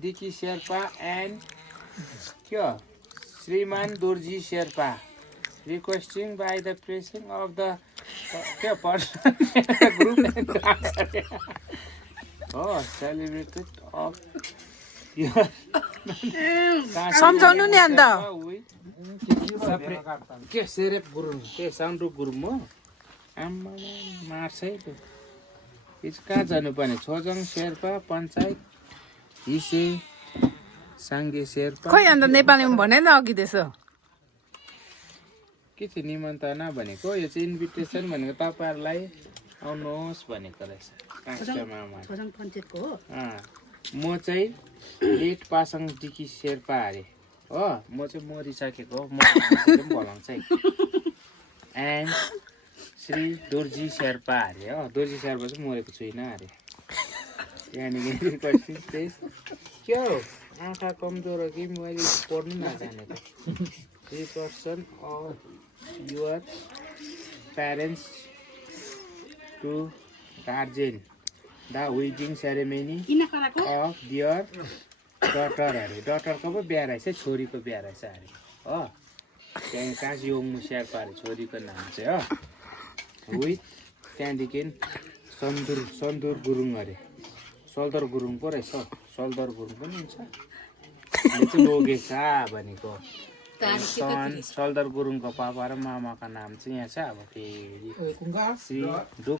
Diki Sherpa and Sriman Dorji Sherpa requesting by the pressing of the person group celebrated of your सम्झाउनु नि अन्त के सेरेप गुरुङ के साउन्डु गुरुङ हो आम्मा मार्छ है त्यो कहाँ जानुपर्ने छोजङ शेर्पा पञ्चायत हिसे साङ्गे शेर्पा खोइ अन्त नेपालीमा भने न अघि त्यसो के चाहिँ निमन्त्रणा भनेको यो चाहिँ इन्भिटेसन भनेको तपाईँहरूलाई आउनुहोस् भनेको रहेछ कास्टमामा म चाहिँ लेट पासाङ डिकी शेर्पा अरे हो म चाहिँ मरिसकेको हो म बोलाउँछ है एन्ड श्री दोर्जी शेर्पा अरे हो दोर्जी शेर्पा चाहिँ मरेको छुइनँ अरे त्यहाँदेखि के हो आँखा कमजोर हो कि मैले पढ्नु नजानेको 3% of your parents to guardian the wedding ceremony of their daughter अरे डटरको पो बिहा रहेछ छोरीको बिहा रहेछ अरे हो त्यहाँ काजी ओङ्मु शेर्पा अरे छोरीको नाम चाहिँ हो विथ त्यहाँदेखि सन्दुर गुरुङ अरे सल्दर गुरुङ पो रहेछ सल्दर गुरुङ पनि हुन्छ अहिले चाहिँ लोगेछ भनेको सल्दर गुरुङको पापा र मामाको नाम चाहिँ यहाँ छ अब फेरि